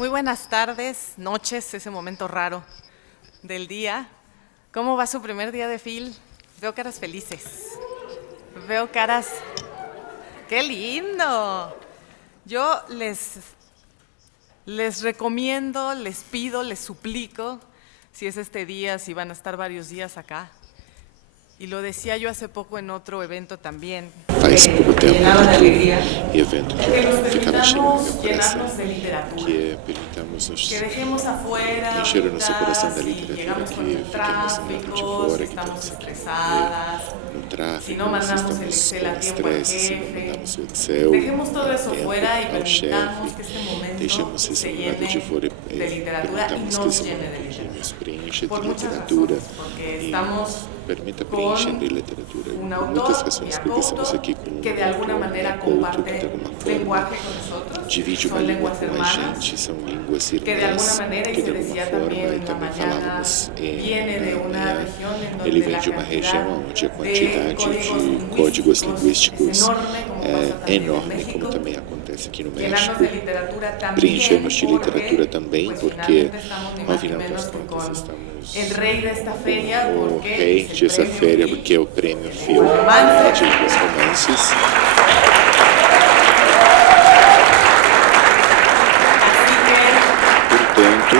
Muy buenas tardes, noches, ese momento raro del día. ¿Cómo va su primer día de FIL? Veo caras felices. Veo caras... ¡Qué lindo! Yo les recomiendo, les pido, les suplico, si es este día, si van a estar varios días acá. Y lo decía yo hace poco en otro evento también. Faz pouco tempo Llenaba de alegría. evento Que nos que ficava cheio no meu permitamos coração, llenarnos de literatura. que permitamos nos Que dejemos afuera, encher o nosso coração da si literatura, llegamos con que el fiquemos no lado de tráfico, si fora, que estamos estamos aqui estresadas, no si tráfego, no se mandamos el estamos Excel a com tiempo al estresse, se não jefe. mandamos o Excel Dejemos todo a eso tempo fuera y ao permitamos chefe, que este momento deixamos esse se lado de llene fora de literatura y permitamos que nos esse llene de momento literatura. nos preencha Por de muchas literatura razones, porque e estamos permita con preencher de literatura. un Por muitas autor, razões, porque estamos aqui com que de alguna um manera autor, que de comparte alguma forma lenguaje con nosotros, divide uma son língua lenguas com a hermanas, gente, são línguas que de alguna irmãs, manera, y que de se alguma decía forma, también e en la também mañana, falávamos viene de na una manhã, región en donde ele vem la de uma região cantidad onde a de quantidade de códigos linguísticos é enorme, como também acontece aqui no México. Preenchemos de literatura também, porque, ao final das contas, estamos o rei dessa feira, porque é o prêmio FIL de romances. Portanto,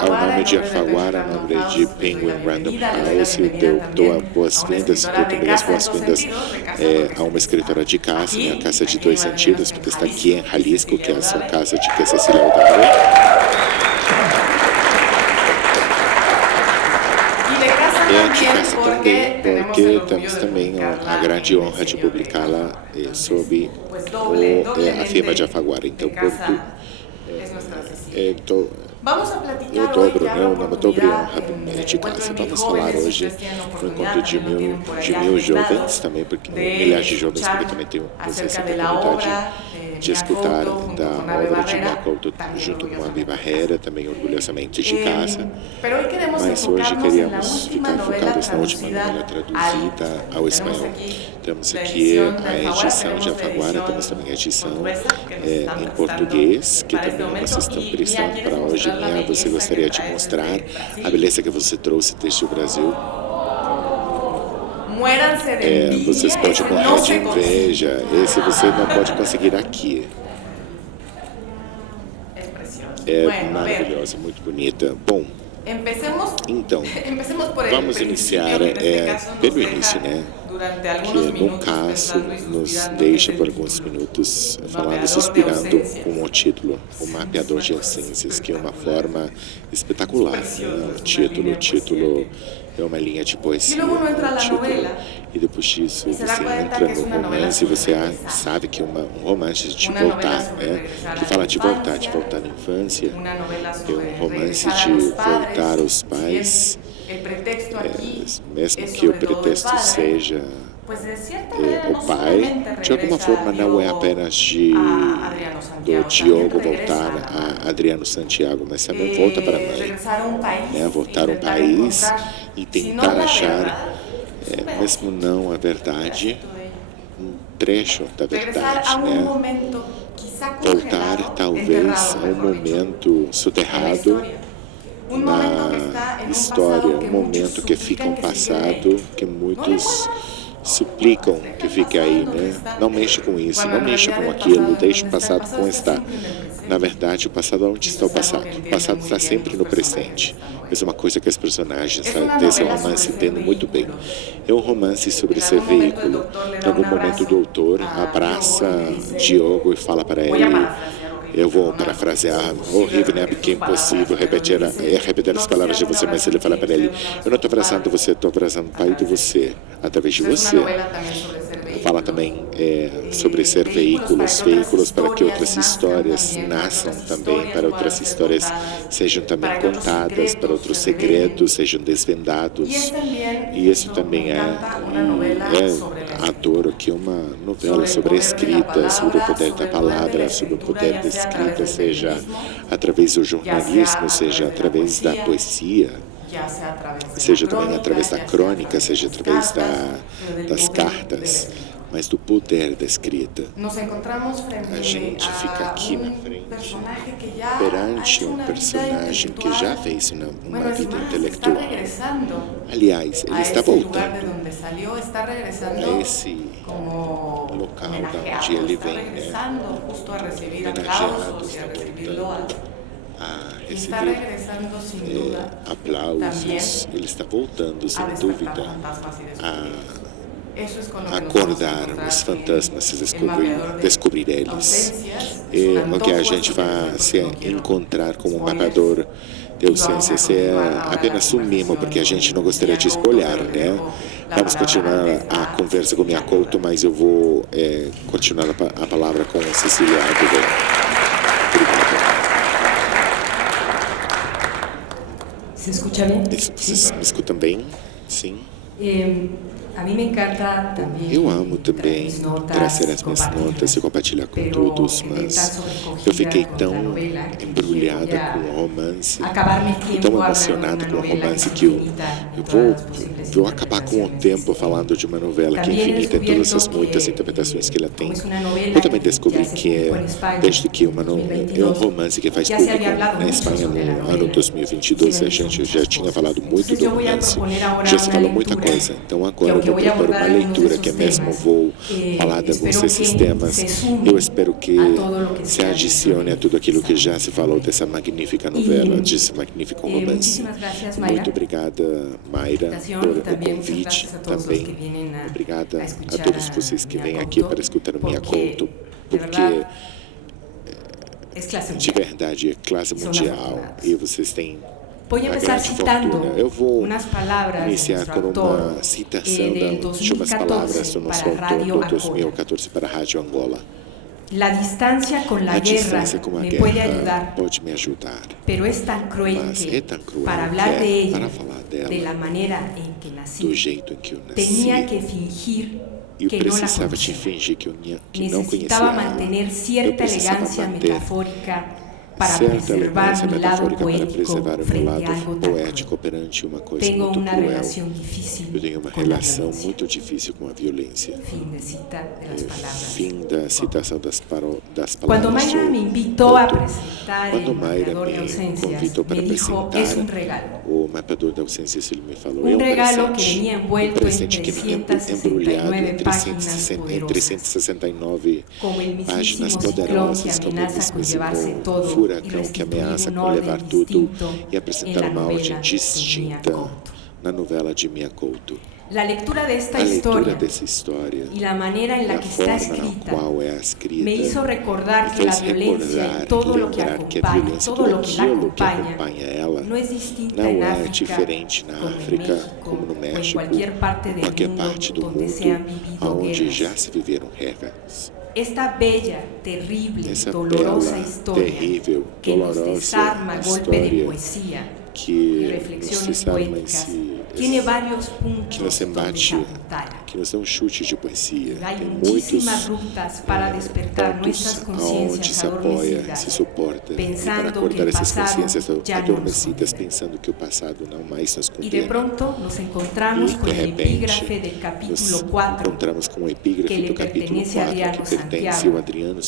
ao nome de Afaguara, ao nome de Penguin Random House, eu dou as boas-vindas, dou também as boas-vindas a uma escritora de casa, a Casa de Dois Sentidos, porque está aqui em Jalisco, que é a sua casa de que é Cecília Aldaura. É de casa também, porque temos também a grande honra de publicá-la sob a firma de Afaguara. Então, eu dobro, né, o nome dobre honra de casa. Vamos falar hoje no encontro de mil jovens também, porque milhares de jovens, porque também tenho essa oportunidade de escutar da obra de Mia Couto junto com a Viva Herrera, também orgulhosamente de casa. Mas hoje queríamos ficar focados na última novela traduzida ao espanhol. Temos aqui a edição de Afaguara, temos também a edição em português, que também nós estamos prestando para hoje. Mia, você gostaria de mostrar a beleza que você trouxe desde o Brasil? Vocês podem morrer de inveja. Esse você não pode conseguir aqui. É maravilhosa, muito bonita. Bom, então, vamos iniciar pelo início, né? Que no caso nos deixa por alguns minutos falando, suspirando com o título O Mapeador de Essências, que é uma forma espetacular, né? O título é uma linha de poesia, e depois disso você entra no romance e você sabe que é um romance de voltar, né? Que fala de voltar à infância, é um romance de voltar aos pais, mesmo que o pretexto seja o pai, de alguma forma não é apenas do Diogo voltar a Adriano Santiago, mas também volta para a mãe, né? Voltar ao país e tentar achar, mesmo não a verdade, um trecho da verdade, né? Voltar talvez a um momento soterrado na história, um momento que fica um passado que muitos suplicam que fique aí, né? Não mexa com isso, não mexa com aquilo, deixa o passado como está. Na verdade, o passado, onde está o passado? O passado está sempre no presente. Essa é uma coisa que os personagens desse romance entendem muito bem. É um romance sobre ser veículo. Em algum momento, o doutor abraça Diogo e fala para ele: eu vou parafrasear, horrível, né? Porque é impossível repetir as palavras de você, mas ele fala para ele: eu não estou abraçando você, estou abraçando o pai de você, através de você. Fala também sobre ser veículos para que outras histórias nasçam também, para outras histórias sejam também contadas, para outros segredos sejam desvendados. E isso também adoro que é uma novela sobre a escrita, sobre o poder da palavra, sobre o poder da escrita, seja através do jornalismo, seja através da poesia, seja também através da crônica, seja através das cartas. mas do poder da escrita. Nos encontramos frente A gente fica aqui na frente, personagem que já perante um personagem que já fez uma vida intelectual. Aliás, ele está voltando a esse local de onde ele vem, né? Homenageado, está voltando a receber aplausos. Ele está voltando, sem dúvida, a acordar os fantasmas, descobrir eles. E o que a gente vai se encontrar como um mapeador de ausências é apenas um mimo, porque a gente não gostaria de espolhar, né? Vamos continuar a conversa com Miyakoto, mas eu vou continuar a palavra com Cecília Aguilera. Obrigado. ¿Se escucha bien? Vocês me escutam bem? Sim. A mim me encanta também. Eu amo também trazer as minhas notas e compartilhar com todos, mas eu fiquei tão embrulhada com o romance, tão emocionada com o romance que eu vou acabar com o tempo falando de uma novela que é infinita em todas as muitas interpretações que ela tem. Eu também descobri que desde que é um romance que faz público na Espanha no ano 2022, a gente já tinha falado muito do romance, já se falou muita coisa, então agora eu vou propor uma leitura que mesmo vou falar de alguns desses temas. Eu espero que se adicione a tudo aquilo que já se falou dessa magnífica novela, desse magnífico romance. Muito obrigada, Mayra, por o convite também. Obrigada a todos vocês que vêm aqui para escutar o Miyakoto, porque de verdade é classe mundial e vocês têm Voy a empezar citando eu vou unas palabras iniciar com uma citação de umas palavras do nosso autor do 2014 para a Rádio Angola. La distancia con la guerra me puede ayudar, pode me ajudar, pero es tan cruel que, para hablar de ella, de la manera en que do nací, jeito em que eu tenía que nasci. fingir Eu que no la precisava de conocía. fingir que não conhecia Necesitaba ela. mantener Eu cierta precisava elegancia manter metafórica para certa preservar elegância mi lado metafórica para poético preservar o meu frente a lado algo tan poético cruel. perante uma coisa Tengo muito una cruel. relación difícil Eu tenho uma con la relação violencia. muito difícil com a violência. Fin de cita de las palabras. Fim da citação das palavras. Cuando Mayra me invitó a presentar Quando el Mayra Mapeador de me Ausencias, convidou para me dijo, apresentar es un regalo. o mapeador de ausências, ele me falou, Un regalo que presente, venía envuelto en presente que vinha embrulhado 369 em páginas poderosas, 369 como el páginas mismísimo ciclón que poderosas, como o amenaza con llevarse mismíssimo todo y furacão que restituir ameaça un com orden levar tudo distinto e en apresentar la uma novela ordem de distinta Miyakoto. na novela de Miyakoto. La lectura de esta A leitura historia dessa história y la manera en e la a que está forma na escrita qual é escrita me hizo recordar me que la fez violencia recordar y todo lo que lembrar que a acompaña, violência, todo tudo lo que la aquilo que acompaña, acompanha ela, no es distinta não en é África, diferente na como en África, México, como no o en México, cualquier parte del qualquer mundo parte do donde se han mundo vivido onde guerras. já se viveram guerras. Esta bella, terrible, Essa dolorosa bela, historia terrível, que nos dolorosa desarma a golpe de história poesía y que nos reflexiones desarma em poéticas si, tiene varios que nos puntos donde se embate, apuntala. que nos dá um chute de poesia. Hay Tem muchísimas muitos rutas para despertar nuestras pontos onde conciencias se apoia, se adormecidas, suporta, e para pensando que acordar el essas pasado consciências ya no nos adormecidas, condena. pensando que o passado não mais nos Y de condena. pronto nos encontramos E, con de el repente, epígrafe del nos capítulo 4, encontramos com o epígrafe que le do capítulo pertenece a 4, Adriano que pertence Santiago, ao Adriano el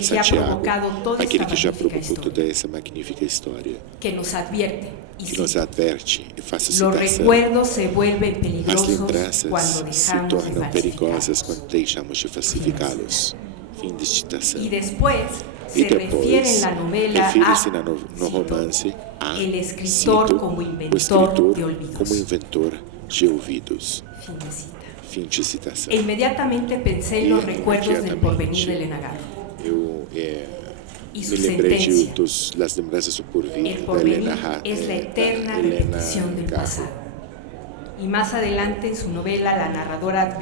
que ha Santiago, provocado toda aquele esta que já magnífica provocou historia, toda essa magnífica história, que nos advierte y que nos cita, adverte e faz los citação. recuerdos se vuelven As peligrosos lembranças cuando se dejamos de tornam perigosas falsificarlos. quando deixamos de falsificá-los. Fim de citação. Y después E se refiere en depois, la novela refere-se a, no cito, romance a, el escritor cito, como o inventor escritor de olvidos. como inventor de ouvidos. Fin de cita. Fim de citação. E inmediatamente pensé en los recuerdos del porvenir de Elena Garro Eu y me su lembrei sentencia. das lembranças do porvir El da porvenir Helena es la eterna Helena repetición del Garro. pasado. Y más adelante en su novela, la narradora nos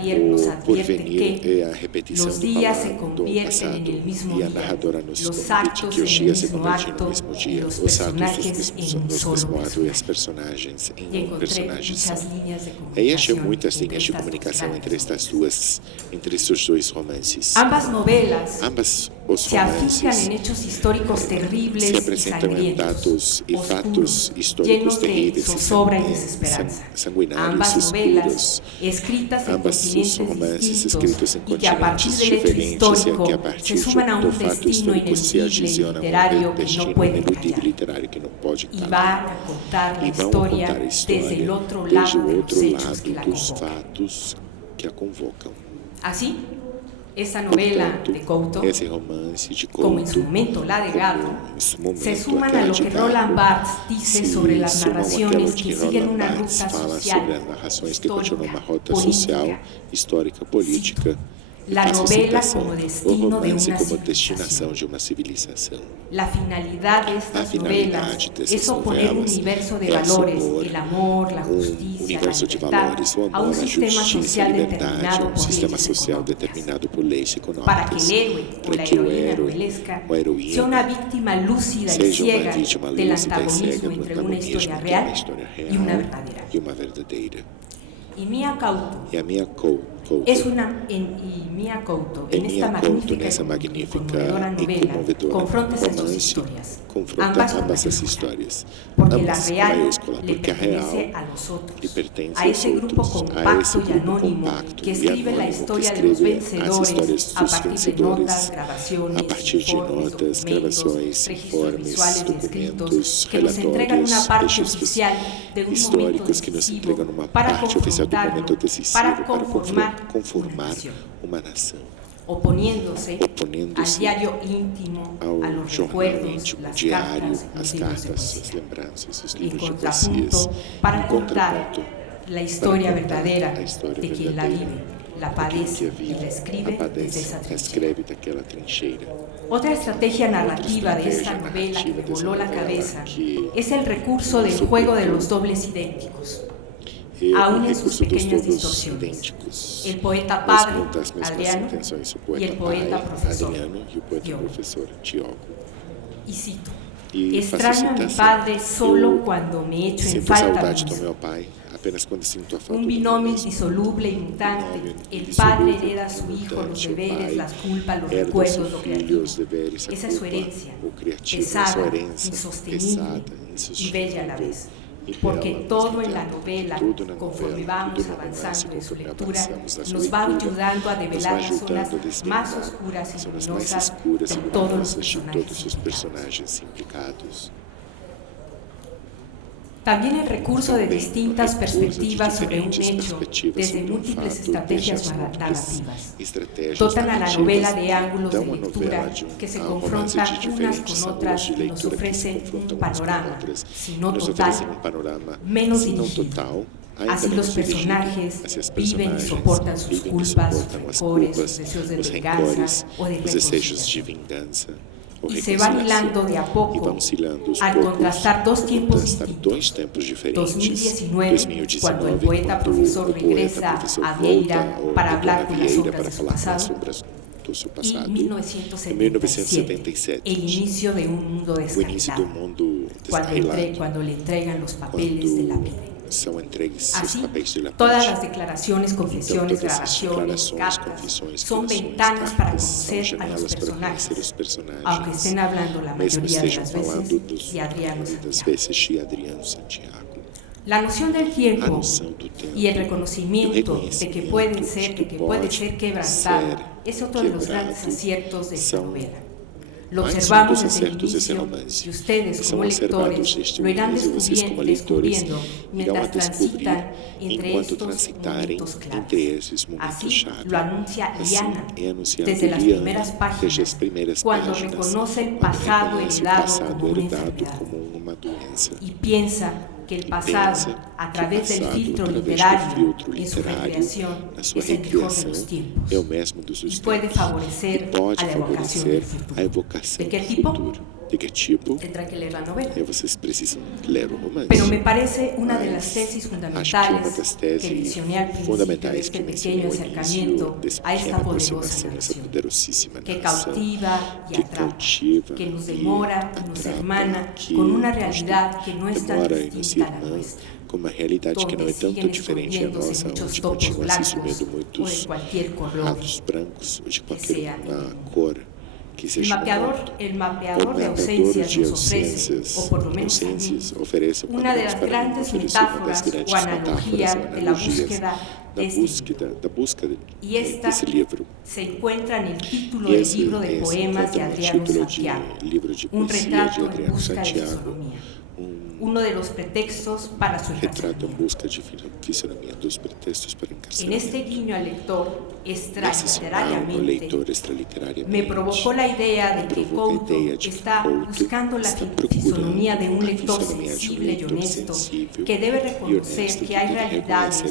O advierte porvenir que é a repetição los do días se passado, do convierten passado, en el mismo e a día, narradora nos los convite actos que en os el dias se mismo convertem no acto mesmo y dia, los os atos personajes en un no solo mesmo ato e personaje. as personagens Y em encontré personagens. muchas líneas de E achei comunicación muitas entre linhas de estas dos comunicação grandes entre estes dois romances. Ambas novelas Ambas os se afincan romances en hechos históricos terribles se y apresentam em sangrientos, fatos históricos llenos de terríveis e zozobra y desesperanza. sanguinários, Ambas suspiros. novelas, escritas en Ambas os continentes romances distintos escritos em y que a partir continentes del hecho diferentes e histórico que a se partir suman a do un fato destino histórico se ineludible adiciona um literario que no destino puede ineludible callar. literário que não pode Y calar. van a contar la E vão historia contar a história desde el otro desde lado o de los outro hechos que lado la dos convocan. fatos que a convocam. Así, esta novela Portanto, de Couto, esse romance de Couto, como en su momento la de Gato, como em su momento se suman aquela a lo de que Gato, Roland Barthes dice se sobre las somam narraciones àquela que que siguen Roland una Barthes ruta fala social, sobre as narrações que continuam uma rota política. social, histórica, política. La Faço novela citação, como o destino de romance una como civilización. destinação de uma civilização. La finalidad de A estas finalidade novelas dessas es oponer un novelas universo de é valores, opor el amor, la justicia, universo la de libertad, valores, o a amor, un a sistema justiça, a social liberdade, determinado um por sistema leyes social económicas. determinado por leis econômicas. Para que el héroe o para la que o heroína héroe novelesca ou a heroína sea una víctima lúcida y seja uma ciega vítima del lúcida e cega antagonismo do entre una antagonismo historia entre real uma história y una real verdadera. e uma verdadeira. Y Mia Couto E a minha Couto es una Mia Couto en esta Mia Couto, magnífica nessa y magnífica conmovedora e novela comovedora confronta esas dos romance, historias, confronta ambas con ambas as mayúscula, histórias. porque la Ambas com real maiúscula, le porque a pertenece real a los otros, lhe pertence a aos ese grupo outros, a compacto esse y grupo anónimo compacto que e escribe la anônimo que historia de los escreve as vencedores histórias a dos partir de vencedores notas, grabaciones, a partir de informes, notas, gravações, registros informes, visuales y escritos documentos, que nos entregan una relatórios, parte registros oficial de un momento históricos que nos decisivo entregam uma para parte oficial do momento confrontarlo, decisivo para para conformar conformar una nación, uma nação, oponiéndose al oponiendo-se diario íntimo, ao a los jornal recuerdos, íntimo, las diário, cartas, as los libros de cartas, as poesía. lembranças, os Y livros de contrapunto poesias, para em contar contraponto la historia para contar verdadera a história de quien la verdadeira vive, la de quem padece que a y vive, la escribe a padece, desde esa a trinchera. escreve daquela trincheira. Otra estrategia narrativa de esta estrategia novela que me narrativa de voló la esa novela cabeza que es el recurso del juego de los dobles idénticos, E aún o en sus recurso dos pequeñas dobros distorsiones. idênticos, El poeta das padre, mesmas Adriano, intenções, o y poeta el poeta pai, profesor, Adriano, e o poeta Diogo. professor Diogo. Y cito, E faço extraño a mi citação, padre solo eu cuando me echo en sinto falta saudade misma. do meu pai, apenas quando sinto a falta Un do meu binomio mesmo. indisoluble y mutante. Binomio El indisoluble, padre hereda a su hijo los mutante, o deberes, pai las culpas, los herda recuerdos, seu lo filho, creativo. os deveres, a Esa es su culpa, herencia, o criativo, a pesada, sua herança, insostenible pesada, y insustentável bella a la vez. e Porque bela, todo mas en la não novela, tudo na conforme novela, vamos tudo no avanzando romance, en su conforme lectura, avançamos na sua nos va leitura, ayudando a nos develar vai las zonas ajudando a más desvendar oscuras y as zonas mais luminosas escuras de e todos los luminosas de todos os personajes. personagens implicados. También el recurso de Também distintas o recurso de perspectivas sobre un diferentes hecho perspectivas desde sobre um múltiples fato, estrategias desde as múltiples narrativas estratégias dotan a la narrativas, novela de ángulos dão de a lectura novela de que se a romance confrontan de unas diferentes con otras ângulos de y nos leitura que se ofrecen confrontam un umas com panorama, outras, si no nos total, oferecem panorama, menos se não dirigido. total, ainda Así menos los dirigido. personajes Assim, as viven y personagens soportan sus vivem e culpas, sus suportam as rencores, sus culpas, deseos de os venganza rencores, o de os desejos de reconciliación. vingança ou Y se van reconciliação. hilando de a E poco vão oscilando aos al poucos, contrastar dos ao tiempos contrastar distintos. dois tempos diferentes. 2019, cuando el poeta quando profesor o poeta regresa professor a volta Vieira ao para retorna hablar a con las Vieira sombras para de su falar com as pasado, sombras do seu y passado. 1977, el inicio de un mundo O início do descarrilado, mundo descarrilado, cuando le entregan los papeles de la quando PIDE. são entregues os Así, papéis de la todas Paz. las declaraciones, confesiones, Todas as grabaciones, declarações, cartas confissões, son gravações, ventanas para cartas, são conocer a los janelas para conhecer os personajes, personagens, aunque estén hablando la mesmo mayoría de estejam las falando veces de Adriano das Santiago. vezes de Adriano Santiago. La noción del A tiempo noção do tempo y el e o reconocimiento de que reconhecimento pueden ser, de de que puede pode ser quebrantado, ser es otro de los quebrado, grandes aciertos de esta são novela. Lo mais um observamos dos desde el acertos desse inicio romance. y ustedes São como observados lectores desde o lo irán início, vocês como leitores descubriendo irão a mientras descobrir transitan entre enquanto estos transitarem momentos claves. entre esses momentos Así chaves. lo anuncia Assim Liana é anunciado desde las Liana, primeras desde páginas, as primeiras cuando páginas, reconoce el quando pasado reconhece o heredado passado como una herdado enfermedad como uma doença. y piensa que el pasado, Pensa a que través o del passado, filtro através do literario, filtro en su literário, recreación, na sua es el mejor de recriação, los tiempos é o mesmo dos y tempos. puede E favorecer pode a la evocación del favorecer futuro. a evocação ¿De qué do tipo? futuro. De que tipo? Tendrá que leer la novela. E vocês precisam ler o romance. Pero me parece una de las Mas tesis acho que uma fundamentales das que teses mencioné al principio de fundamentais este que mencionei pequeño no início acercamiento dessa a esta pequena poderosa aproximação, essa narración, poderosíssima que narração, cautiva y que atrapa, cautiva que nos e demora y nos atrapa, hermana que con una nos realidad que no es tan demora e nos distinta a la irmã nuestra, com uma realidade que não é donde tanto siguen diferente a escondiéndose nossa, muchos onde topos continuam se blancos sumindo o de muitos cualquier color ratos brancos ou de qualquer sea uma cor que existe no mundo. El O mapeador de mapeador ausências de nos ofrece, ausências, ou por lo menos a mí, ausências oferece, pelo una de menos las para mim, grandes oferece uma metáforas das o grandes analogía metáforas ou de la analogias búsqueda da de este búsqueda, libro. da busca Y esta desse livro. se encuentra en el título E del esse libro de se poemas de encontra no Adriano título Santiago, de livro de un poesia de retrato en Adriano busca de Santiago, fisonomía, uno de los pretextos para su retrato em encarcelamiento. busca de fisionomia, dos pretextos para En encarcelamento. este guiño al lector, Nesse sinal no extraliterariamente, leitor extraliterariamente, me provocó la idea de que Couto está buscando la fisonomía de un lector sensible y honesto que debe reconocer que hay realidades,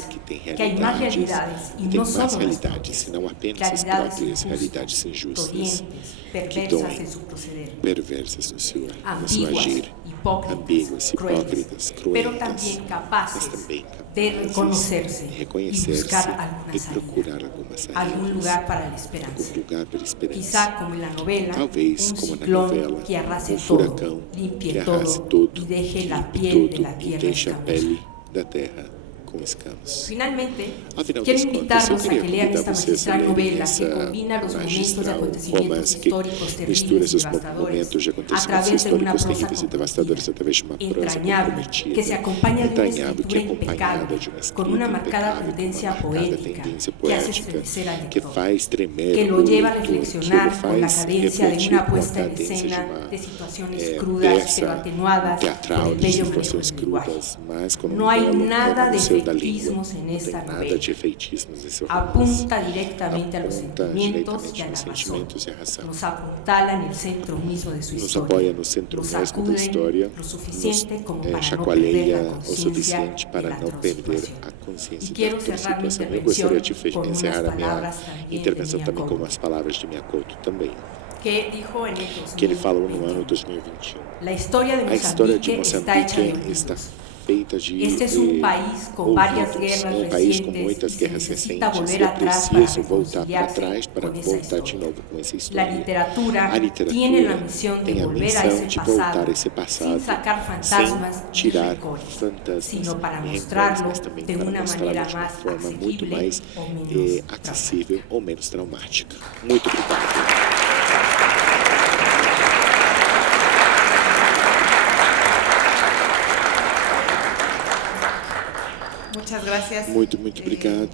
que hay más realidades y no solo las propias, senão apenas as próprias realidades injustas, perversas en su proceder, perversas no seu ambiguas, agir, ambíguas, hipócritas, pero crueles, también mas capaces também de capazes reconocerse de y reconhecer-se buscar e alguna salida, procurar alguma saída, algún lugar para la esperanza. algum lugar para esperança. Quizá como en la novela, Talvez, un como na ciclón novela, que arrase furacão todo, que limpie arrase todo tudo, y deje la limpe piel de tudo la e tierra deixe a escamosa. pele da terra com escamas. Finalmente, Ao final quiero das contas, eu invitarlos a queria que lean convidar esta vocês a magistral lerem novela que essa combina los momentos de magistral acontecimientos romance que históricos mistura terribles y esses devastadores momentos de a acontecimentos través de una históricos prosa terríveis e devastadores comprometida, através de uma prosa entrañable, comprometida, que se acompaña de una entrañável, que é escritura acompanhada impecable, de uma escrita con una marcada impecável, com tendencia uma marcada poética tendência que hace poética estremecer al que lector, faz tremer que lo o lleva a leitor, que reflexionar lo con la faz cadencia de refletir una com a puesta en cadência de escena uma de situaciones crudas peça pero atenuadas por teatral el de bello manejo situações del lenguaje. crudas, mas com No hay belo nada de manuseio da língua. efectismos en Não tem esta nada novela. de efeitismos nesse romance. Apunta directamente a los Apunta sentimientos y diretamente a la nos razón. sentimentos e a razão. Nos apuntala en el centro mismo de su Nos historia. apoia no centro Nos mesmo da sacude história, lo suficiente como para no chacoalheia perder la o conciencia suficiente de para la não perder situación. a consciência Y quiero da cerrar mi situação. Eu gostaria de intervención con unas encerrar a minha palabras también de intervenção também com Miyakoto, as palavras de Miyakoto também, que dijo en el que ele falou no 2021. ano 2021. La historia de A história de Mozambique está hecha de Moçambique está olvidos. feita de Este es un país con varias ouvidos. guerras É um país com recientes muitas y se guerras necesita recentes. volver É atrás para preciso voltar para reconciliarse trás para con esa voltar de historia. novo com essa La história. literatura A literatura tiene la misión de tem a volver a missão ese de pasado, voltar a esse passado sin sacar fantasmas sem ni tirar rencores, fantasmas sino para e rencores, mostrarlo mas também de para una mostrá-lo manera de uma más forma muito asequible mais o menos acessível ou menos traumática. Muito obrigado. Muchas gracias. Muito obrigada,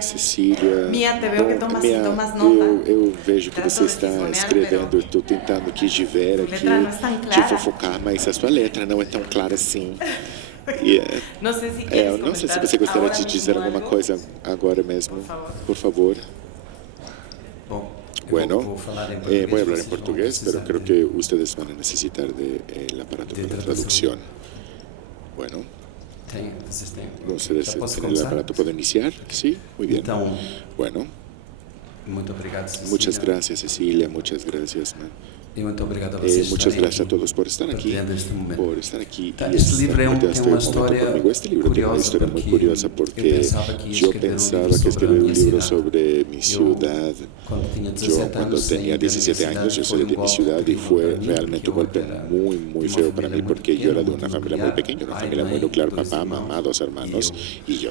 Cecília. Mia, te veo que tomas nota. Eu vejo que Trato você de está fisgonear, escrevendo, pero estou tentando aqui de ver, aqui, letra não é tão te clara. fofocar, mas a sua letra não é tão clara assim. E, No sé si quieres eu não sei se comentar você gostaria ahora de dizer mismo alguma algo. coisa agora mesmo, por favor. Bom, Bueno, vou falar em voy a hablar en vocês vão portugués, pero precisar creo de- que ustedes van a necesitar del aparato de para traducción. traducción. Bueno, Vocês têm. ustedes Já posso tienen el começar? aparato, ¿puedo iniciar? Sí, muy bien. Então, Bueno, muito obrigado, Cecília. muchas gracias Cecilia, muchas gracias, man. E muito obrigado a vocês. Muchas estarem gracias a aqui, todos por estar aquí, partilhando este momento. por estar aquí. Tá, y este estar livro compartiendo tem uma este momento história conmigo. Este libro tiene una curiosa historia muy porque curiosa porque eu pensava que ia yo escrever pensaba livro que sobre a escribir un minha libro cidade. sobre mi ciudad. Quando tinha Yo 17 cuando anos, tenía saí da 17 minha años, yo cidade, salí de mi golpe ciudad y terrível fue para mí, realmente un porque golpe eu era muy, de muy uma feo para família mí muito porque yo era de pequena, una muito familia muy nuclear, pequeña, una pai, familia muy mãe, nuclear, dois papá, irmãos mamá, dos hermanos y yo.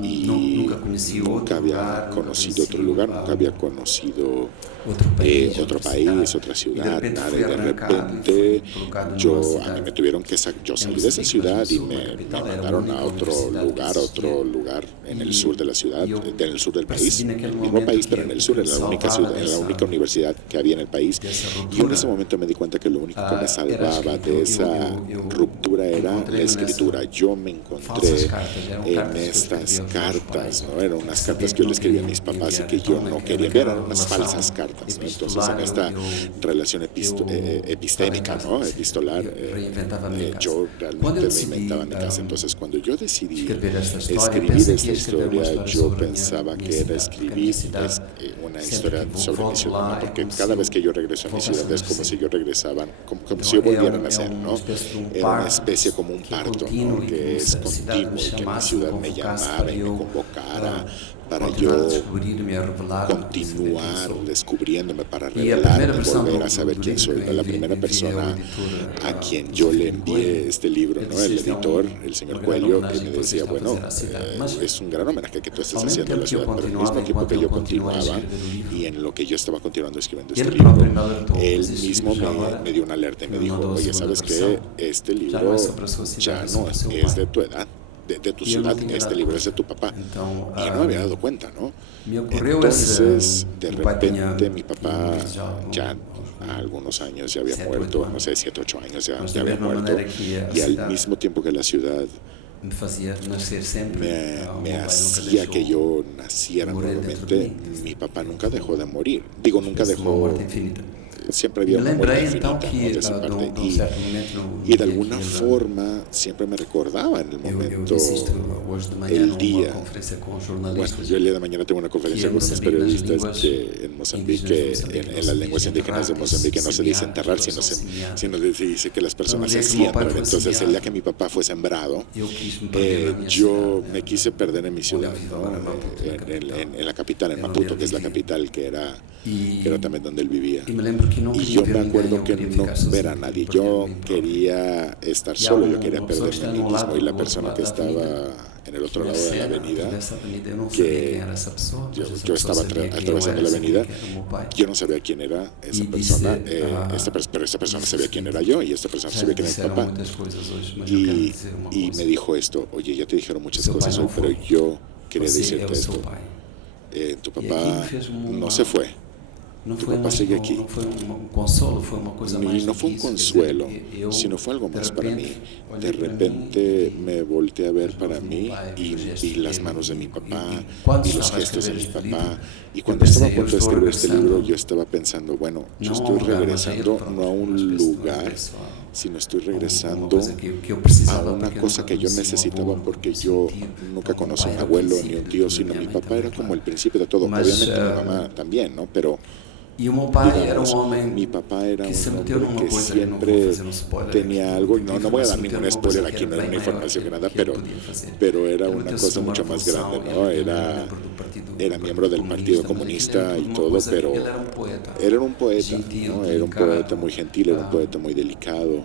Y nunca conheci outro nunca había lugar, conocido otro lugar, nunca había conocido outro país, otro outra país, cidade. otra E de ciudad, repente nada. fui Y de arrancado e repente fui colocado numa a mí cidade. me tuvieron que yo salí de esa ciudad y me mandaron a otro lugar en el sur de la ciudad, en el sur del país, en el mismo país, pero en el sur, en la única ciudad, en la única universidad que había en el país. Y en ese momento me di cuenta que lo único que me salvaba de esa ruptura era la escritura. Yo me encontré en estas cartas, ¿no? Eran unas cartas que yo le escribía a mis papás y que yo no quería enviar, eran unas falsas cartas, ¿no? Entonces en esta relación epistémica, ¿no? Epistolar, yo realmente reinventaba mi casa. Entonces cuando yo decidí escribir esta historia, yo pensaba que era escribir una historia sobre mi ciudad, ¿no? Porque cada vez que yo regreso a mi ciudad es como si yo regresaba, como si yo volviera a nacer, ¿no? Era una especie como un parto, ¿no? Que es continuo y que mi ciudad me llamara y me convocara para continuar a yo descobrir-me, a revelar-me, continuar descubriéndome, para Y la primera revelarme, persona volver a do saber quién livro soy. que La envié primera ao persona editor, a quien yo le envié este libro, ¿no? El editor, el señor Coelho, que me decía, bueno, es un gran homenaje que tú estás haciendo a la ciudad, pero al mismo tiempo que yo continuaba y en lo que yo estaba continuando escribiendo este libro, él mismo me dio una alerta y me dijo, oye, ¿sabes qué? Este libro ya no es de tu edad, de tu ciudad, este libro es de tu papá. Y no me había dado cuenta, ¿no? Entonces, de repente, mi papá ya a algunos años ya había muerto, no sé, 7, 8 años ya había muerto, y al mismo tiempo que la ciudad me hacía que yo naciera nuevamente, mi papá nunca dejó de morir. Digo, nunca dejó, siempre había una muerte infinita, ¿no? De esa parte. Y de alguna forma siempre me recordaba en el momento, el día. Bueno, yo el día de mañana tengo una conferencia con unos periodistas que en Mozambique, en las lenguas indígenas de Mozambique, no se dice enterrar, sino se dice que las personas se siembran. Entonces, el día que mi papá fue sembrado, yo me quise perder en mi ciudad, ¿no? En la capital, en Maputo, que es la capital, que era también donde él vivía. Y yo me acuerdo que no ver a nadie. Yo quería estar solo, yo quería perderme a mí mismo. Y la persona que estaba en el otro lado de la avenida, que yo estaba atravesando la avenida, yo no sabía quién era esa persona, pero esa persona sabía quién era yo y esta persona sabía quién era mi papá. Y me dijo esto, oye, ya te dijeron muchas cosas hoy, pero yo quería decirte esto. Tu papá no se fue. Tu papá sigue aquí. Y no fue un consuelo, sino fue algo más para mí. De repente me volteé a ver para mí y vi las manos de mi papá y los gestos de mi papá. Y cuando estaba a punto de escribir este libro, yo estaba pensando, bueno, yo estoy regresando no a un lugar, sino estoy regresando a una cosa que yo necesitaba, porque yo nunca conocí a un abuelo ni un tío, sino mi papá era como el principio de todo. Obviamente mi mamá también, ¿no? Pero mi papá era un hombre que siempre tenía algo, no voy a dar ningún spoiler aquí, no era una información que nada, pero era una cosa mucho más grande, ¿no? Era miembro del Partido Comunista y todo, pero era un poeta, ¿no? Era un poeta muy gentil, era un poeta muy delicado.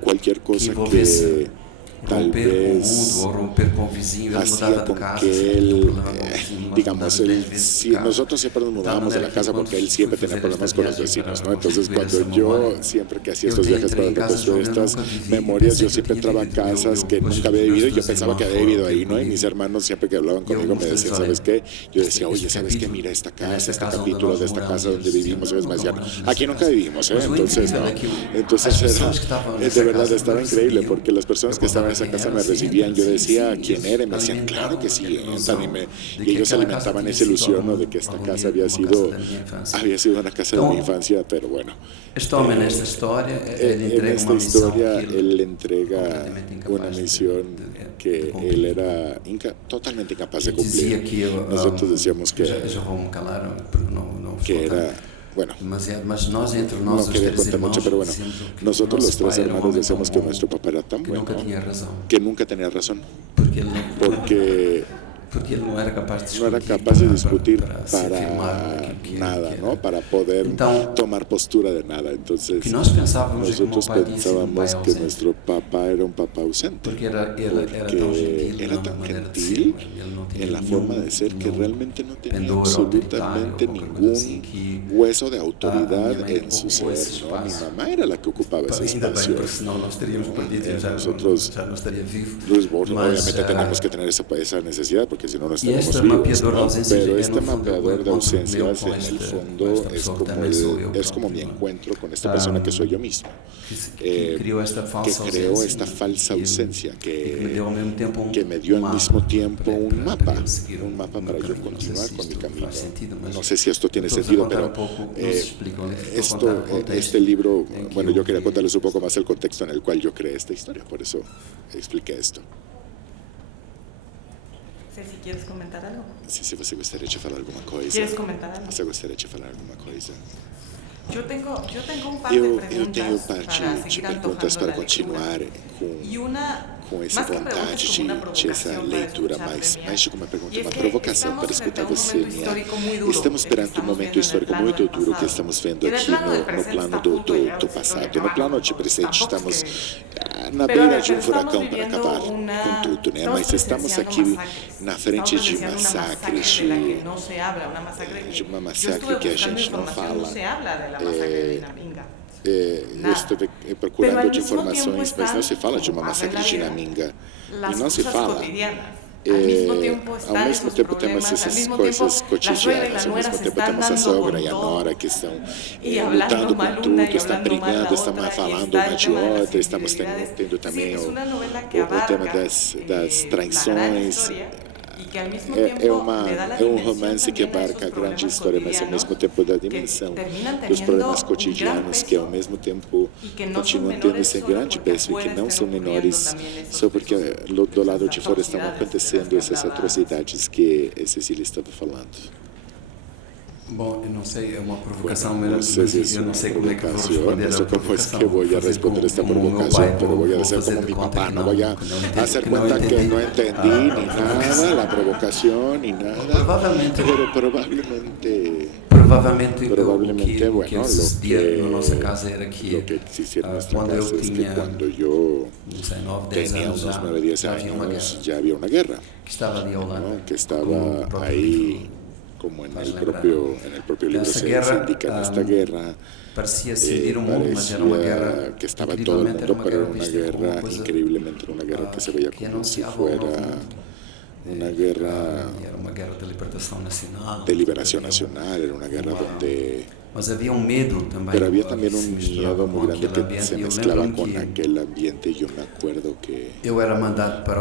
Cualquier cosa que tal vez hacía con que él, digamos, si nosotros siempre nos mudábamos de la casa porque él siempre tenía problemas con los vecinos, ¿no? Entonces cuando yo siempre que hacía estos viajes para reconstruir estas memorias, yo siempre entraba a casas que nunca había vivido y yo pensaba que había vivido ahí, ¿no? Y mis hermanos siempre que hablaban conmigo me decían, ¿sabes qué? Yo decía, oye, ¿sabes qué? Mira esta casa, este capítulo de esta casa donde vivimos, ¿sabes? Me decían, aquí nunca vivimos, ¿eh? Entonces, ¿no? Entonces de verdad estaba increíble porque las personas que estaban en esa casa me recibían, yo decía quién era y me decían, claro que sí, entran, y ellos alimentaban esa ilusión, ¿no? De que esta casa había sido una casa de mi infancia, pero bueno. En esta historia él entrega una misión que él era totalmente incapaz de cumplir. Nosotros decíamos que era, bueno, no quería contar mucho, pero bueno, nosotros los tres hermanos decíamos que nuestro papá era tan bueno que nunca tenía razón, porque no era capaz de discutir para nada, ¿no? Para poder tomar postura de nada. Entonces nosotros pensábamos que nuestro papá era un papá ausente, porque era tan gentil en la forma de ser que realmente no tenía absolutamente ningún hueso de autoridad en su ser, ¿no? Mi mamá era la que ocupaba ese espacio. Nosotros, obviamente tenemos que tener esa necesidad, porque si no, no estaríamos vivos, ¿no? Pero este mapeador de ausencias, en el fondo, es como mi encuentro con esta persona que soy yo mismo, que creó esta falsa ausencia, que me dio al mismo tiempo un mapa para yo continuar con mi camino. No sé si esto tiene sentido, pero este libro, bueno, yo quería contarles un poco más el contexto en el cual yo creé esta historia, por eso expliqué esto. Ceci, ¿quieres comentar algo? Sì, se você gostaria de falar alguma coisa. ¿Quieres comentar algo? Você gostaria de falar alguma coisa? Eu tenho parte de perguntas para continuar com essa vontade de essa leitura, mais de uma pergunta, uma provocação para escutar você, Mia. Estamos perante um momento histórico muito duro que estamos vendo aqui no plano do passado. No plano de presente, estamos na beira de um furacão para acabar com tudo, né? Mas estamos aqui na frente de massacres, de uma massacre que a gente não fala. Eu estive procurando de informações, mas não se fala de uma massacre de Naminga. E não se fala. Ao mesmo tempo temos essas coisas cotidianas, ao mesmo tempo temos a sogra e a nora que estão lutando com tudo, estão brigando, estão falando uma de outra, estamos tendo também o tema das traições. É um romance que abarca a grande história, mas ao mesmo tempo da dimensão dos problemas cotidianos que ao mesmo tempo continuam tendo esse grande peso e que não são menores, só porque do lado de fora estão acontecendo essas atrocidades que Cecília estava falando. Bom, eu não sei, é uma provocação, mas eu não sei como é que vou responder a provocação. Eu vou responder esta provocação, mas eu vou fazer como meu papá, não vou fazer conta que não entendi nem nada, a provocação, nem nada. Provavelmente o que existia na nossa casa era que quando eu tinha, não sei, 9, 10 anos, já havia uma guerra. Que estava ali ao lado. Que estava aí. Como en el propio libro se indica, en esta guerra parecía que estaba todo el mundo, pero era una guerra, increíblemente una guerra que se veía como si fuera una guerra de liberación nacional, era una guerra donde... Pero había también un miedo muy grande que se mezclaba con aquel ambiente. Yo me acuerdo que yo era mandado para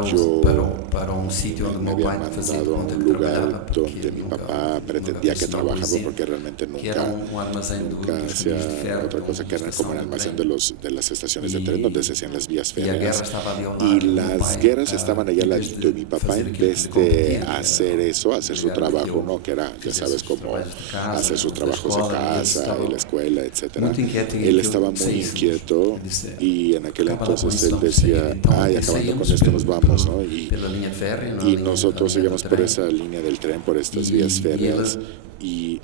un sitio donde me habían mandado a un lugar donde mi papá pretendía que trabajaba, porque realmente nunca hacía otra cosa que era como un almacén de las estaciones de tren donde se hacían las vías férreas. Y las guerras estaban allá al ladito, y mi papá, en vez de hacer eso, hacer su trabajo, ¿no? Que era, ya sabes, como hacer sus trabajos de casa y la escuela, etcétera. Él estaba muy inquieto y en aquel entonces él decía, ay, acabando con esto nos vamos, ¿no? Y nosotros seguimos por esa línea del tren, por estas vías férreas, y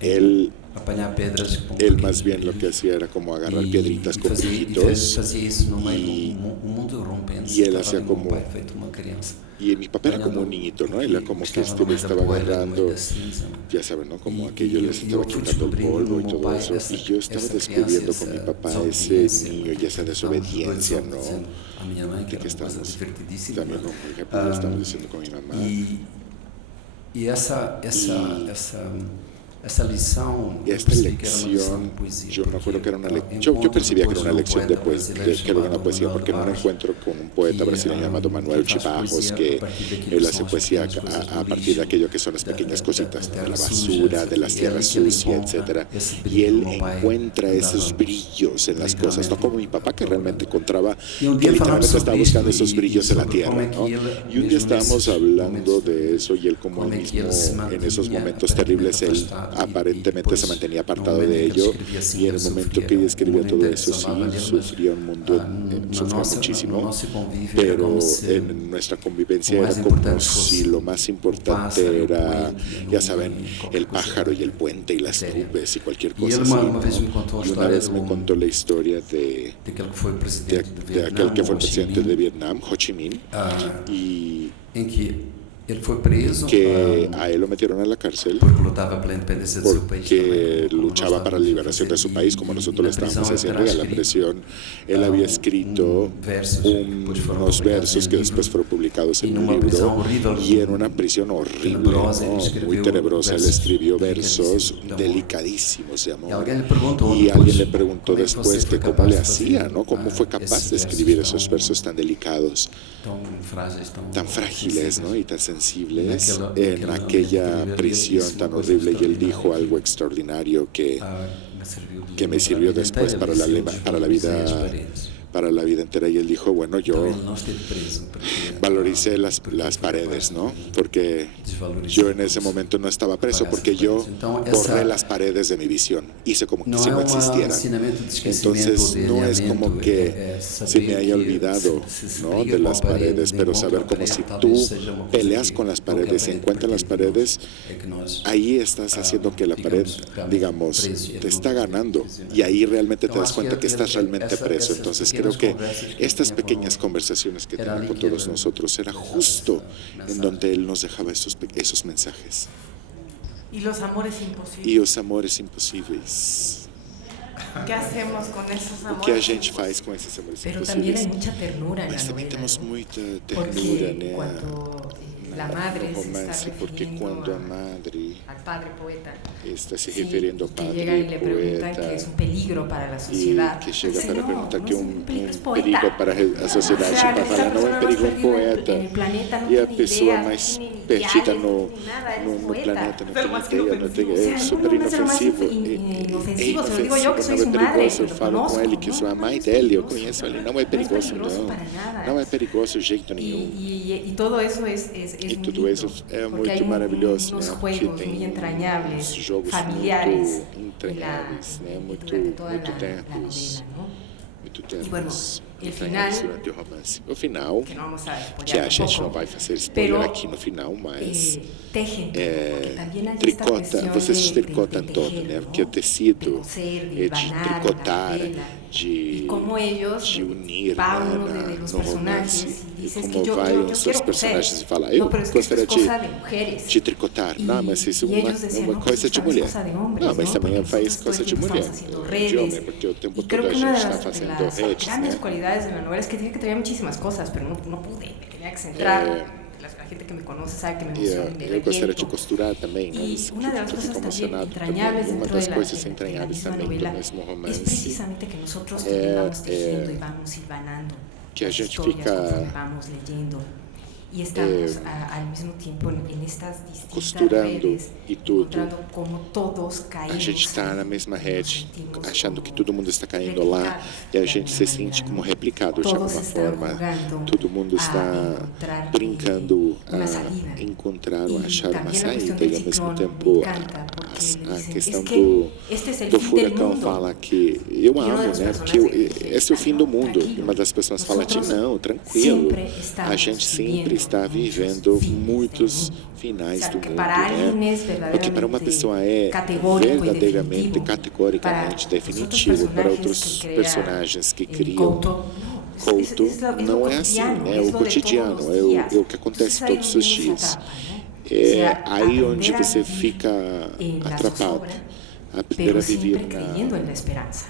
él más bien lo que hacía era como agarrar piedritas con brillitos y él hacía como... Y mi papá era como un niñito, ¿no? Él era como que me estaba agarrando, ya saben, ¿no? Como aquello les estaba quitando el polvo y todo eso. Y yo estaba descubriendo con mi papá ese niño y esa desobediencia, ¿no? De que estamos también, por ejemplo, lo estamos diciendo con mi mamá. Y esta lección, yo me acuerdo que era una lección, yo percibía que era una lección que era una poesía, porque en un encuentro con un poeta brasileño llamado Manuel Chibajos, que él hace poesía a partir de aquello que son las pequeñas cositas, de la basura, de las tierras sucias, etcétera, y él encuentra esos brillos en las cosas, no como mi papá, que realmente encontraba, que literalmente estaba buscando esos brillos en la tierra, ¿no? Y un día estábamos hablando de eso, y él como él mismo, en esos momentos terribles, él aparentemente se mantenía apartado de ello, y en el momento que ella escribía todo eso, sí, sufría un mundo, sufría muchísimo, pero en nuestra convivencia era como si lo más importante era, ya saben, el pájaro y el puente y las nubes y cualquier cosa así, ¿no? Y una vez me contó la historia de aquel que fue el presidente de Vietnam, Ho Chi Minh, y que a él lo metieron a la cárcel porque luchaba para la liberación de su país, como nosotros lo estábamos haciendo, y a la presión él había escrito unos versos que después fueron publicados en un libro, y en una prisión horrible, ¿no? Muy tenebrosa. Él escribió versos delicadísimos de amor, y alguien le preguntó después que cómo le hacía, ¿no? Cómo fue capaz de escribir esos versos tan delicados, tan frágiles, ¿no? Y tan sensibles en aquella prisión tan horrible. Y él dijo algo extraordinario que me sirvió después para la vida entera, y él dijo, bueno, yo valoricé las paredes, ¿no? Porque yo en ese momento no estaba preso, porque yo borré las paredes de mi visión, hice como que si no existieran. Entonces no es como que se me haya olvidado, ¿no?, de las paredes, pero saber como si tú peleas con las paredes y encuentras las paredes, ahí estás haciendo que la pared, digamos, te está ganando, y ahí realmente te das cuenta que estás realmente preso. Entonces creo que estas pequeñas conversaciones que tenía con todos nosotros era justo en donde él nos dejaba esos mensajes. Y los amores imposibles. E os amores impossíveis. ¿Qué hacemos con esos amores? O que a gente faz com esses amores Pero impossíveis? también hay mucha ternura en Mas la também novela, temos ¿no? muita Porque ternura, né? cuando la madre No se está romance, porque refiriendo quando a madre al padre poeta, está se sí, referindo ao que padre llegan y le preguntan poeta que es un peligro para la e sociedad. que chega Dice, para no, perguntar no que es um peligro, es perigo poeta. para a sociedade, O sea, para esta falar não é persona perigo más um perdida poeta, en el planeta no e a tiene pessoa ideas, mais no tiene perdida ideales, no no tiene nada, es no poeta. planeta, não Pero tem más ideia, não tem, inofensivo. é super inofensivo. Inofensivo, se lo digo yo que soy não é su madre, perigoso. Eu lo falo com conozco. ele que sou a mãe dele, eu conheço ele, não é perigoso, não. Não é perigoso de jeito nenhum. Y todo eso es E muy tudo lindo, isso é porque muito hay maravilhoso, unos né? juegos Porque muy tem entrañables, uns jogos familiares, muito entranháveis, né? Muito toda muito la ternos, novela, ¿no? muito Y bueno, ternos, el entranháveis final, durante o romance. O final, que no vamos a que spoilear a gente un não poco, vai fazer spoiler pero aqui no final, mas tejen, porque también hay esta tricota, cuestión vocês de tricotam tejer, todo, né? ¿no? Porque o tecido De coser, de é de hilvanar tricotar, la tela. de Y cómo ellos unir, va né, uno de los no personajes romance. y E dices como que yo vai os seus quiero personagens coser. e fala, No, eu pero es que esto gostaria es cosa de mujeres. de tricotar. Não, mas isso é Y ellos decían, uma no, coisa pues de esta es mulher. cosa de hombres, Não, mas ¿no? também Porque faz nosotros coisa de todo el tiempo mulher, estamos haciendo de redes. homem, porque o tempo Y creo todo a que una gente de está las fazendo redes, grandes né? cualidades de la novela es que tiene que traer muchísimas cosas, pero no pude, me tenía que centrar. La gente que me conoce sabe que me emociono y me Eu gostaria de reviento. costurar também, né? Y una de las cosas también entrañables Uma dentro de das la, coisas de la entranháveis misma também do novela mesmo es romance precisamente que nosotros también vamos tejiendo y vamos hilvanando que a las gente historias fica conforme vamos leyendo. Y estamos al mismo tiempo en estas distintas costurando redes, e tudo. encontrando como todos caímos. A gente está na mesma rede, nos achando que como todo mundo está caindo lá e a gente se sente como replicado de alguma forma. Todo mundo está brincando a encontrar ou achar uma saída e ao mesmo tempo a questão do furacão fala que eu amo, né? Porque esse é o fim do mundo. E uma das pessoas fala que não, tranquilo. A gente sempre está vivendo muitos finais do mundo, né? Porque para uma pessoa é verdadeiramente, categoricamente definitivo. Para outros personagens que criam Couto, não é assim, né? É o cotidiano, é o que acontece todos os dias. É aí onde você fica atrapado, aprender a viver na esperança.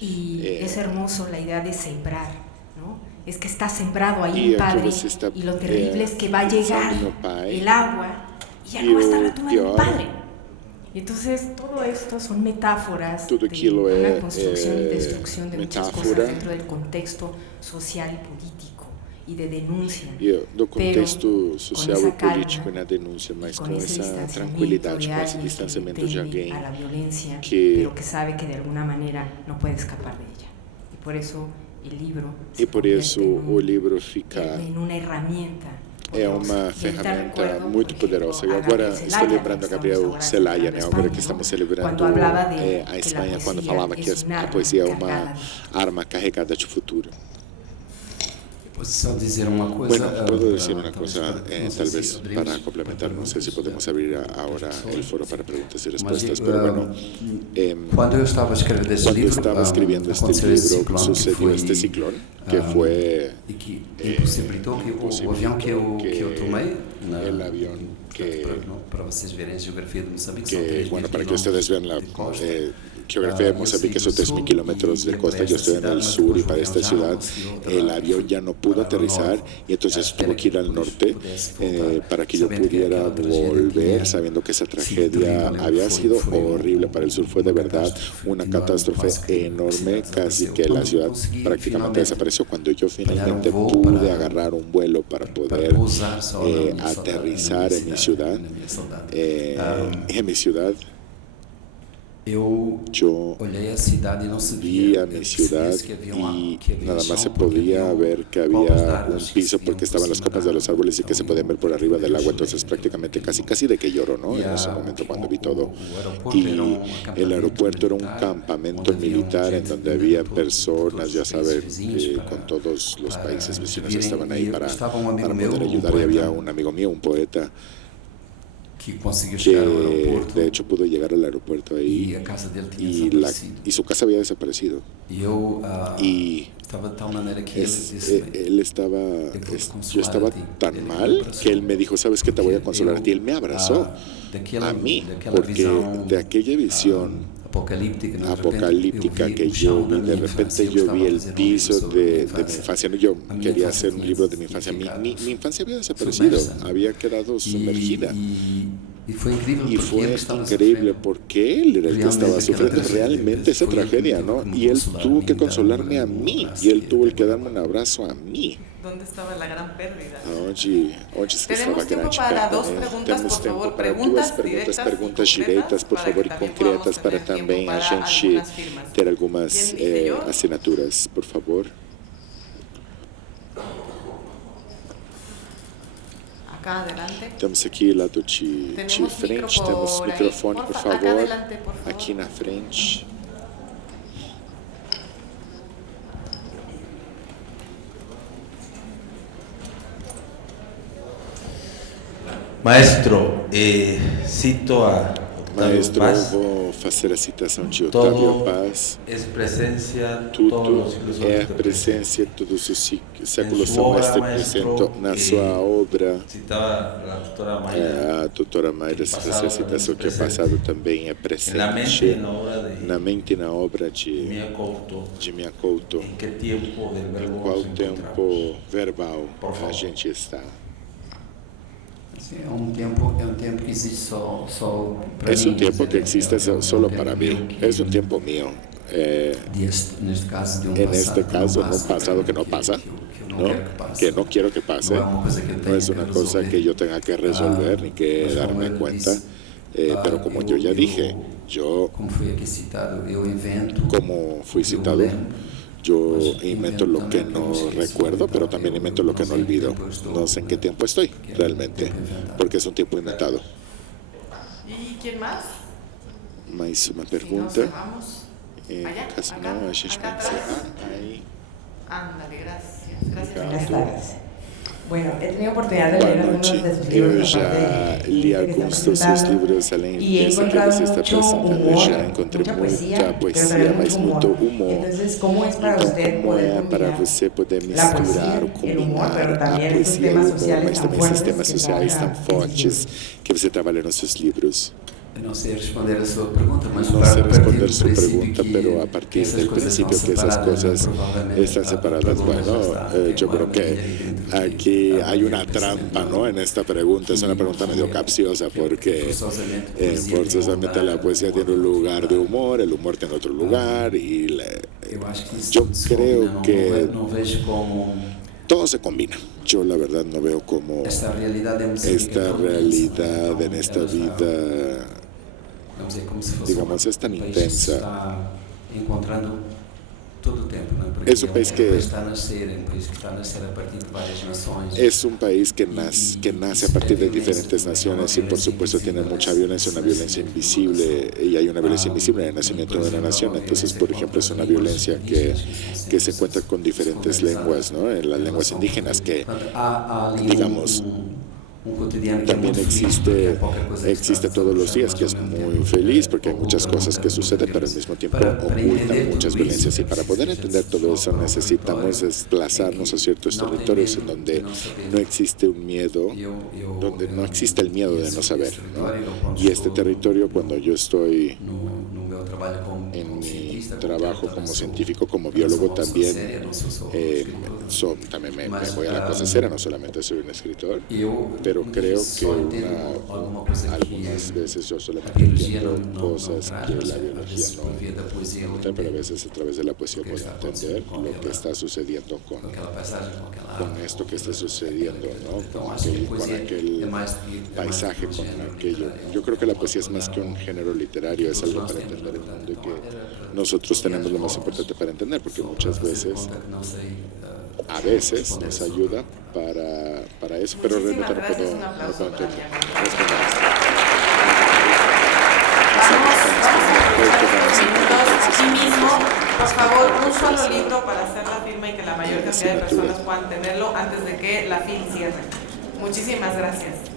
E é hermoso a ideia de sembrar. Es que está sembrado ahí el Padre y lo terrible es que va a llegar el agua y ya no va a estar la tumba del Padre. Y entonces todo esto son metáforas de una construcción y destrucción de muchas cosas dentro del contexto social y político y de denuncia. Do contexto social e político e na denúncia, mas com essa tranquilidade, com esse distanciamento de alguém que sabe que de alguna manera no puede escapar de ella. Y por eso e por isso o livro fica é uma ferramenta muito poderosa. E agora estou lembrando a Gabriel Celaya, né? Agora que estamos celebrando a Espanha, quando falava que a poesia é uma arma carregada de futuro. Posso só dizer uma coisa? Bueno, puedo decir una cosa, tal vez para complementar, no sé si podemos abrir ahora el foro para preguntas y respuestas, pero bueno, cuando yo estaba escribiendo este libro, sucedió este ciclón, que fue impossibilitou que o avião que eu tomei, el avión que, para vocês verem a geografia de Moçambique, que bueno, para que ustedes vean la geografía de Mozambique, son 3.000 kilómetros de costa. Yo estoy en el sur y para esta ciudad el avión ya no pudo aterrizar y entonces tuvo que ir al norte para que yo pudiera volver, sabiendo que esa tragedia había sido horrible para el sur. Fue de verdad una catástrofe enorme, casi que la ciudad prácticamente desapareció. Cuando yo finalmente pude agarrar un vuelo para poder aterrizar en mi ciudad, eu yo olhei a cidade e não se vi via. a mi ciudad y nada más se chão, podía porque ver que copas había d'árvores un que piso se iam porque por estaban las cima copas da de los água. árboles y que se Então, podían ver por arriba del agua, eu entonces chorei. prácticamente casi de que lloro, ¿no? E En ese momento cuando vi todo. o Y aeroporto el aeropuerto era un militar, campamento onde haviam militar en gente donde vinda había de personas, ya todos os países saben, vizinhos con todos los para países vecinos virem, estaban ahí e para estava um amigo meu, poder ayudar. Y había un amigo mío, un poeta, que conseguiu chegar ao que aeroporto de hecho pudo llegar al aeropuerto e ahí a casa dele tinha y, desaparecido. y su casa había desaparecido. E eu Y estava de tal maneira que ele él estaba, yo estaba tan mal que él me dijo, ¿sabes qué? Te voy a consolar a ti. Él me abrazó a mí, porque de aquella visión apocalíptica que yo vi, de repente yo vi el piso de mi infancia. Yo quería hacer un libro de mi infancia. Mi infancia había desaparecido, había quedado sumergida. Y fue increíble porque él era el que estaba sufriendo realmente esa tragedia, ¿no? Y él tuvo que consolarme a mí, y él tuvo que darme un abrazo a mí. ¿Dónde estaba la gran pérdida? Tenemos tiempo para dos preguntas, por favor, preguntas diretas, por favor, e concretas, para também a gente ter algumas assinaturas, por favor. Acá adelante. Estamos aqui lado de frente, temos microfone, por favor, aqui na frente. Maestro, cito a Maestro, Paz. eu vou fazer a citação de Otávio Paz. Tudo é presença, todos os séculos são este presente. Na sua obra, a doutora Mayra fez essa citação que é passado também é presente. Na mente e na obra de Mia Couto. Em qual tempo verbal a gente está? É um tempo que existe só para mim. É um tempo que existe solo para mim. É um tempo meu. Neste caso, en este caso, un pasado que no pasa, ¿no? Que no quiero que pase. No es una cosa que yo tenga que resolver ni que darme cuenta. Pero como yo ya dije, yo, como fui citado, yo invento lo que no recuerdo, pero también invento lo que no olvido. No sé en qué tiempo estoy realmente, porque es un tiempo inventado. ¿Y quién más? Mais uma pergunta. Caso não, a gente vai encerrar aí. Ándale, gracias. Buenas tardes. Bueno, he tenido oportunidad de leer algunos de sus libros. Eu já li alguns dos seus livros, além desse que você está apresentando, já encontrei muita poesia, mas muito humor. Como é para você poder misturar ou combinar a poesia e o humor, mas também esses temas sociais tão fortes que você trabalha nos seus livros? Não sei responder a sua pergunta, mas no sé responder su pregunta, pero a partir del principio que esas cosas están separadas, bueno, yo creo que aquí hay una trampa, ¿no? En esta pregunta, es una pregunta medio capciosa porque forzosamente la poesía tiene un lugar de humor, el humor tiene otro lugar y yo creo que todo se combina. Yo la verdad no veo como esta realidad en esta vida, digamos, es tan intensa. Es un país que es un país que nace a partir de diferentes naciones y por supuesto tiene mucha violencia, una violencia invisible, y hay una violencia invisible en el nacimiento de una nación. Entonces, por ejemplo, es una violencia que se encuentra con diferentes lenguas, ¿no? En las lenguas indígenas que, digamos, también existe todos los días, que es muy feliz porque hay muchas cosas que suceden, pero al mismo tiempo ocultan muchas violencias. Y para poder entender todo eso necesitamos desplazarnos a ciertos territorios en donde no existe un miedo, donde no existe el miedo de no saber, ¿no? Y este territorio, cuando yo estoy en mi trabajo como científico, como biólogo también, también me voy a la cosa seria, no solamente soy un escritor, pero creo que algunas veces yo solamente entiendo cosas que la biología no entiende, pero a veces a través de la poesía puedo entender lo que está sucediendo con esto que está sucediendo, ¿no? con aquel paisaje, con aquello. Yo creo que la poesía es más que un género literario, es algo para entender el mundo y que nosotros tenemos lo más importante para entender, porque muchas veces, a veces nos ayuda para eso, pero realmente no puedo entender. Y mismo, por favor, un solo libro para hacer la firma y que la mayor cantidad de personas puedan tenerlo antes de que la FIL cierre. Muchísimas gracias.